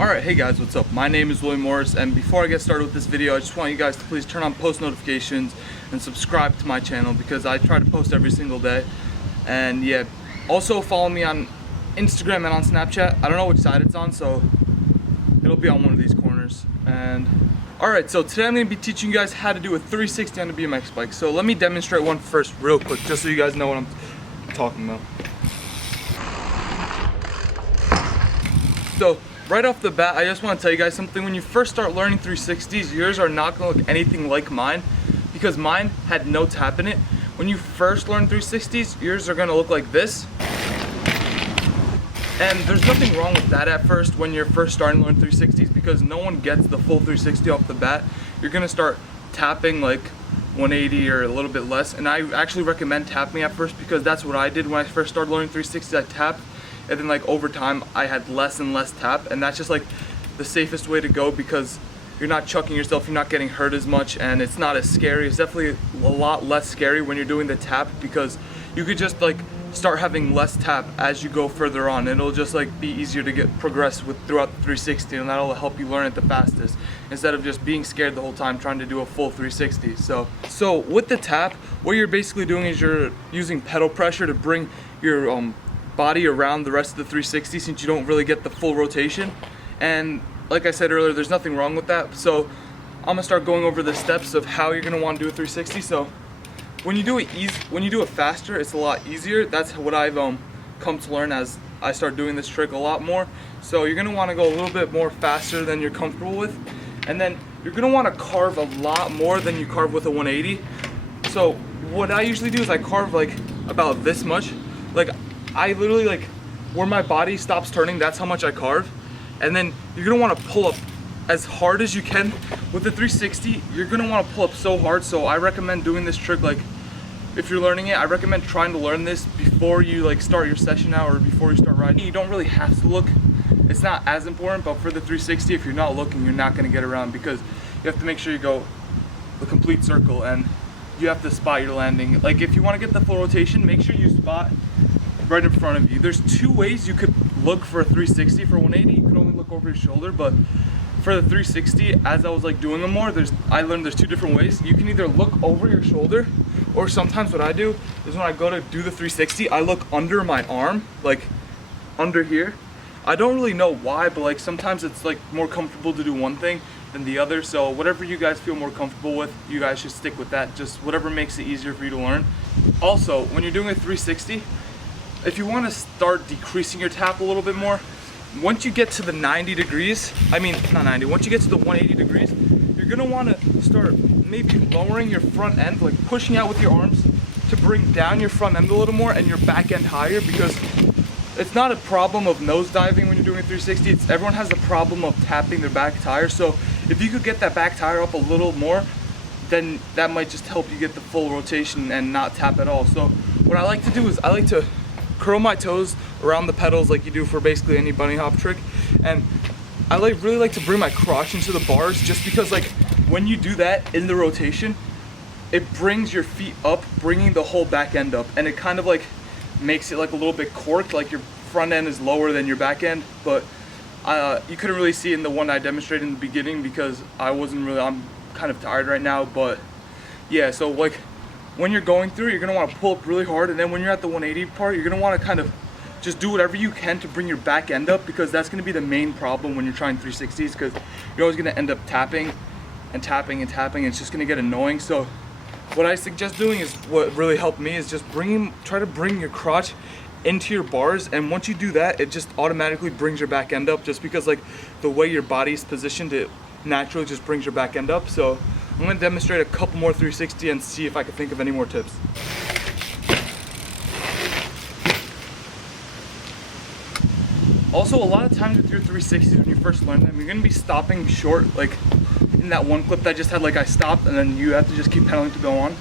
Alright, hey guys, what's up? My name is Willgodammorris, and before I get started with this video, I just want you guys to please turn on post notifications and subscribe to my channel because I try to post every single day. And yeah, also follow me on Instagram and on Snapchat. I don't know which side it's on, so it'll be on one of these corners. And alright, so today I'm going to be teaching you guys how to do a 360 on a BMX bike. So let me demonstrate one first real quick, just so you guys know what I'm talking about. So right off the bat, I just want to tell you guys something. When you first start learning 360s, yours are not going to look anything like mine because mine had no tap in it. When you first learn 360s, yours are going to look like this. And there's nothing wrong with that at first when you're first starting to learn 360s because no one gets the full 360 off the bat. You're going to start tapping like 180 or a little bit less. And I actually recommend tapping at first because that's what I did when I first started learning 360s. I tapped. And then like over time I had less and less tap, and that's just like the safest way to go because you're not chucking yourself, you're not getting hurt as much, and it's not as scary. It's definitely a lot less scary when you're doing the tap because you could just like start having less tap as you go further on. It'll just like be easier to get progress with throughout the 360, and that'll help you learn it the fastest instead of just being scared the whole time trying to do a full 360. So with the tap, what you're basically doing is you're using pedal pressure to bring your body around the rest of the 360 since you don't really get the full rotation. And like I said earlier, there's nothing wrong with that. So I'm gonna start going over the steps of how you're gonna want to do a 360. So when you do it faster, it's a lot easier. That's what I've come to learn as I start doing this trick a lot more. So you're gonna want to go a little bit more faster than you're comfortable with, and then you're gonna want to carve a lot more than you carve with a 180. So what I usually do is I carve like about this much. Like I literally, like, where my body stops turning, that's how much I carve. And then you're gonna wanna pull up as hard as you can. With the 360, you're gonna wanna pull up so hard, so I recommend doing this trick, like, if you're learning it, I recommend trying to learn this before you, like, start your session out or before you start riding. You don't really have to look. It's not as important, but for the 360, if you're not looking, you're not gonna get around because you have to make sure you go the complete circle and you have to spot your landing. Like, if you wanna get the full rotation, make sure you spot right in front of you. There's two ways you could look for a 360. For 180, you could only look over your shoulder, but for the 360, as I was like doing them more, I learned there's two different ways. You can either look over your shoulder, or sometimes what I do is when I go to do the 360, I look under my arm, like under here. I don't really know why, but like sometimes it's like more comfortable to do one thing than the other. So whatever you guys feel more comfortable with, you guys should stick with that. Just whatever makes it easier for you to learn. Also, when you're doing a 360, if you want to start decreasing your tap a little bit more, once you get to the 90 degrees, once you get to the 180 degrees, you're going to want to start maybe lowering your front end, like pushing out with your arms to bring down your front end a little more and your back end higher, because it's not a problem of nose diving when you're doing a 360. Everyone has a problem of tapping their back tire. So if you could get that back tire up a little more, then that might just help you get the full rotation and not tap at all. So what I like to do is I like to curl my toes around the pedals like you do for basically any bunny hop trick, and I really like to bring my crotch into the bars, just because like when you do that in the rotation, it brings your feet up, bringing the whole back end up, and it kind of like makes it like a little bit corked, like your front end is lower than your back end. But you couldn't really see in the one I demonstrated in the beginning because I'm kind of tired right now. But yeah, so like when you're going through, you're going to want to pull up really hard, and then when you're at the 180 part, you're going to want to kind of just do whatever you can to bring your back end up, because that's going to be the main problem when you're trying 360s, because you're always going to end up tapping and tapping and tapping, and it's just going to get annoying. So what I suggest doing is, what really helped me is just try to bring your crotch into your bars, and once you do that, it just automatically brings your back end up, just because like the way your body's positioned, it naturally just brings your back end up. So I'm going to demonstrate a couple more 360 and see if I can think of any more tips. Also, a lot of times with your 360s, when you first learn them, you're going to be stopping short. Like in that one clip that I just had, like I stopped and then you have to just keep pedaling to go on.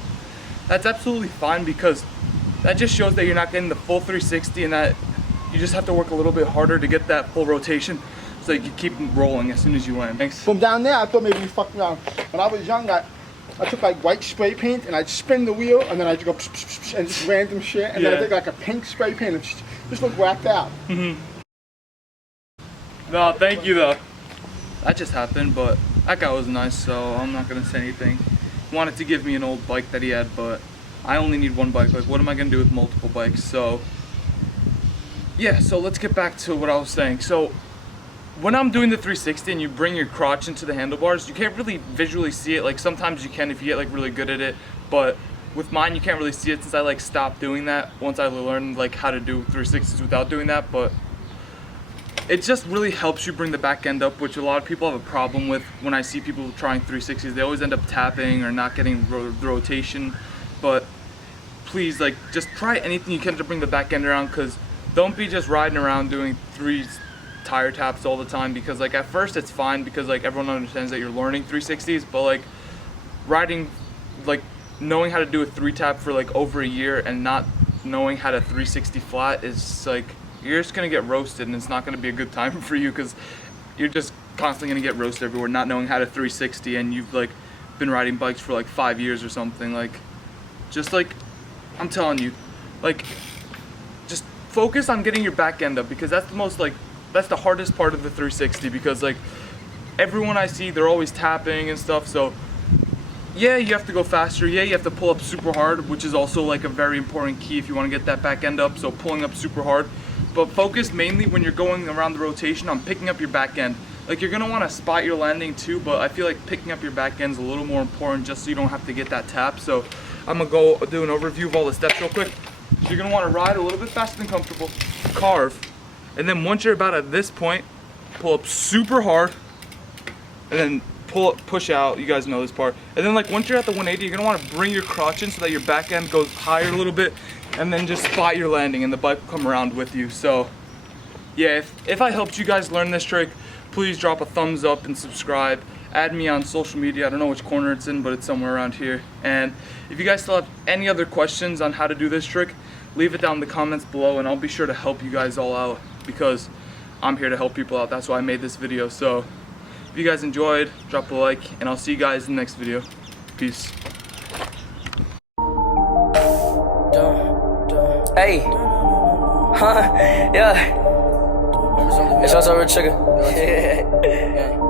That's absolutely fine, because that just shows that you're not getting the full 360 and that you just have to work a little bit harder to get that full rotation, so you can keep rolling as soon as you land. Thanks. From down there, I thought maybe you fucked around. When I was young, I took like white spray paint and I'd spin the wheel, and then I'd go and just random shit, and then I took like a pink spray paint and just look whacked out. No, thank you though. That just happened, but that guy was nice, so I'm not gonna say anything. He wanted to give me an old bike that he had, but I only need one bike. Like, what am I gonna do with multiple bikes? So yeah, so let's get back to what I was saying. So when I'm doing the 360 and you bring your crotch into the handlebars, you can't really visually see it. Like sometimes you can if you get like really good at it, but with mine you can't really see it since I like stopped doing that once I learned like how to do 360s without doing that. But it just really helps you bring the back end up, which a lot of people have a problem with. When I see people trying 360s, they always end up tapping or not getting the rotation. But please, like, just try anything you can to bring the back end around, because don't be just riding around doing tire taps all the time, because like at first it's fine because like everyone understands that you're learning 360s, but like riding, like knowing how to do a 3-tap for like over a year and not knowing how to 360 flat is like, you're just gonna get roasted, and it's not gonna be a good time for you, because you're just constantly gonna get roasted everywhere not knowing how to 360, and you've like been riding bikes for like 5 years or something. Like, just like, I'm telling you, like, just focus on getting your back end up, because that's the most like, that's the hardest part of the 360, because like everyone I see, they're always tapping and stuff. So yeah, you have to go faster, yeah, you have to pull up super hard, which is also like a very important key if you want to get that back end up. So pulling up super hard, but focus mainly when you're going around the rotation on picking up your back end. Like, you're gonna want to spot your landing too, but I feel like picking up your back end is a little more important, just so you don't have to get that tap. So I'm gonna go do an overview of all the steps real quick. So you're gonna want to ride a little bit faster than comfortable, carve, and then once you're about at this point, pull up super hard, and then pull up, push out. You guys know this part. And then like once you're at the 180, you're gonna want to bring your crotch in so that your back end goes higher a little bit, and then just spot your landing, and the bike will come around with you. So yeah, if I helped you guys learn this trick, please drop a thumbs up and subscribe. Add me on social media. I don't know which corner it's in, but it's somewhere around here. And if you guys still have any other questions on how to do this trick, leave it down in the comments below, and I'll be sure to help you guys all out, because I'm here to help people out. That's why I made this video. So if you guys enjoyed, drop a like, and I'll see you guys in the next video. Peace. Hey, huh? Yeah. It's also a chicken. Yeah.